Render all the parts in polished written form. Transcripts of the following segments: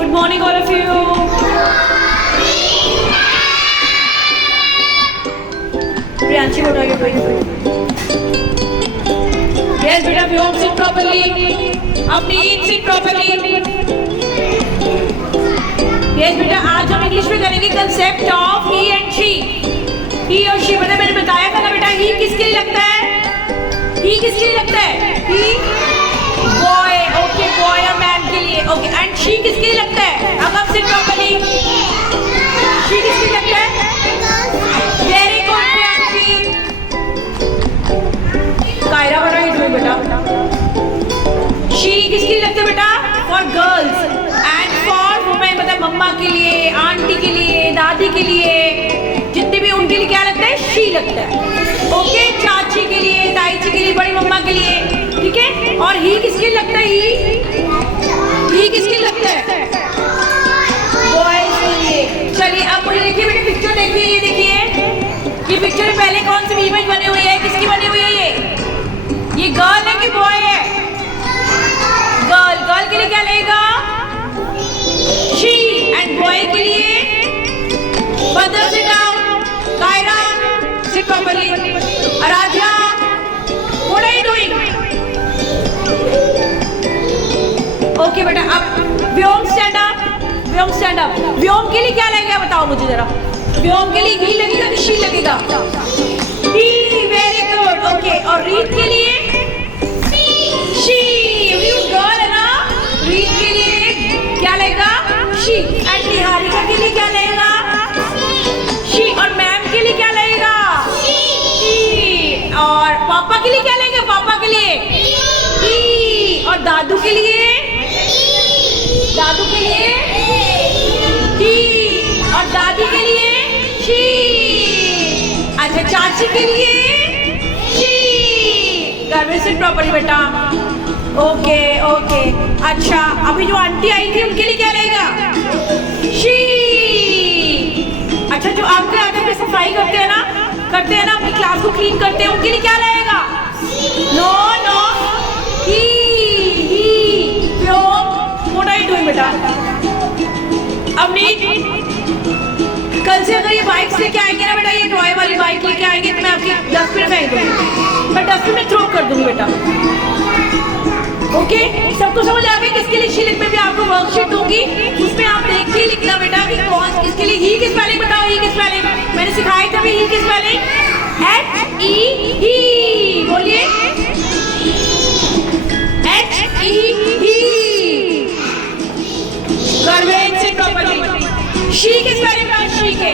Good morning, all of you. Priyanshi, what are you doing? Yes, beta, we all sit properly. Apni sit properly. Yes, beta, आज हम English में करेंगे concept of he and she. He और she, मतलब मैंने बताया था ना बेटा, ही किसके लिए लगता है? ही किसके लिए लगता है? ही बॉय, ओके, बॉय और मैन के लिए, ओके. एंड शी किसके लिए लगता है? अब आप सिट प्रॉपर्ली. शी किसके लिए लगता है? Very good Priyanshi. Kaira, what are you doing बेटा? शी किसके लिए लगता है बेटा? For girls. And for women, मतलब मम्मा के लिए, आंटी के लिए, दादी के लिए, जितने भी उनके लिए क्या लगता है? शी लगता है. ओके, चाची के लिए, ताई जी के लिए, बड़ी मम्मा के लिए, ठीक है. और ही किसके लिए लगता है? ही किसके लिए लगता है? बॉयज के लिए. चलिए अब मुझे देखिए बेटे, पिक्चर देखिए. ये देखिए, ये पिक्चर में पहले कौन सी इमेज बनी हुई है? किसकी बनी हुई है? ये गर्ल है कि बॉय है? गर्ल. गर्ल के लिए क्या लगेगा? शी. एंड बॉय के लिए बदल से down. Kaira, sit properly. Aradhya, what are you doing? Okay बेटा, अब व्योम stand up. व्योम stand up. व्योम के लिए क्या लगेगा बताओ मुझे जरा. व्योम के लिए ही लगेगा कि शी लगेगा? ही. Very good. ओके. और रीत के लिए शी. रीत गर्ल है ना. रीत के लिए क्या लगेगा? शी. एंड निहारिका के लिए क्या लगेगा? शी. और मैम के लिए क्या लगेगा? और पापा के लिए क्या लेंगे? पापा के लिए ही. और दादू के लिए? दादू के लिए ही. और दादी के लिए शी. अच्छा, चाची के लिए शी. घर में सिट प्रॉपर्ली बेटा. Okay okay. अच्छा, अभी जो आंटी आई थी उनके लिए क्या रहेगा? शी. अच्छा, जो आपके आगे पे सफाई करते हैं ना, अपनी क्लास को क्लीन करते हैं, उनके लिए क्या लगेगा? No no. He. Vyom, what are you doing बेटा? अब नहीं, कल से अगर ये बाइक्स लेके आएंगे ना बेटा, ये टॉय वाली बाइक लेके आएंगे तो मैं आपकी डस्टबिन में फेंक दूंगी. मैं डस्टबिन में थ्रो कर दूंगी बेटा. ओके, सबको समझ आ गया? किसके लिए शीलिंग में भी आपको वर्कशीट दूंगी, उसमें आप देख के लिखना बेटा कि कौन किसके लिए. ही किस स्पेलिंग बताओ? ही किस स्पेलिंग मैंने सिखाई था भी. ही किस स्पेलिंग? H-E. ही. बोलिए. H-E. ही. गवर्नमेंट से प्रॉपर्ली. शी किस स्पेलिंग का? शी के.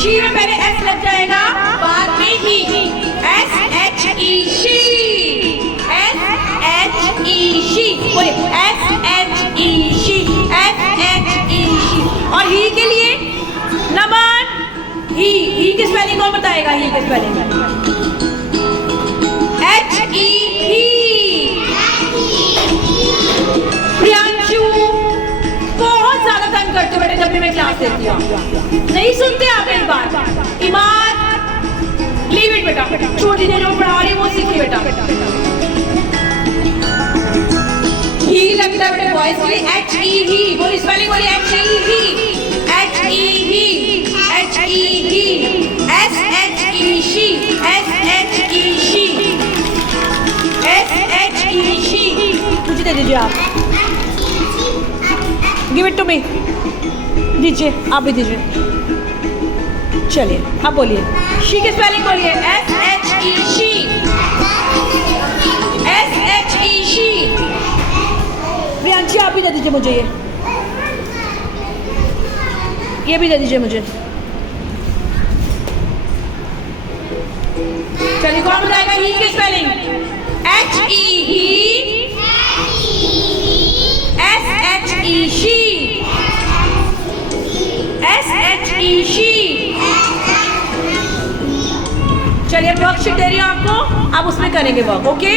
शी में पहले S लग जाएगा, बाद में ही. S-H-E. शी. S-H-E. शी. बोलिए. S-H-E. शी. S-H-E. शी. और ही के लिए नमन. ही. ही किस स्पेलिंग कौन बताएगा? ही किस स्पेलिंग? H-E. ही. प्रियांशु, बहुत ज्यादा तंग करते हो बेटे जब भी मैं क्लास देती हूँ. नहीं सुनते आप मेरी बात. ईमान, लीव इट बेटा. छोड़ दीजिए, जो पढ़ा रही है वो सीखिए बेटा. ही लगता है बेटे बॉयज के लिए. H-E. ही. बोली स्पेलिंग, बोली. H-E. He. H-E. He. H-E. He. S-H-E. She. S-H-E. She. S-H-E. She. मुझे दे दीजिए आप. Give it to me. दीजिए, आप भी दीजिए. चलिए अब बोलिए. शी की स्पेलिंग बोलिए. S-H-E. She. S-H-E. She. Priyanshi, आप भी दे दीजिए मुझे. ये भी दे दीजिए मुझे. चलिए, कौन बताएगा ही की spelling? H-E. He. S-H-E. She. S-H-E. She. चलिए, वर्कशीट दे रही हूँ आपको, आप उसमें करेंगे वर्क. ओके.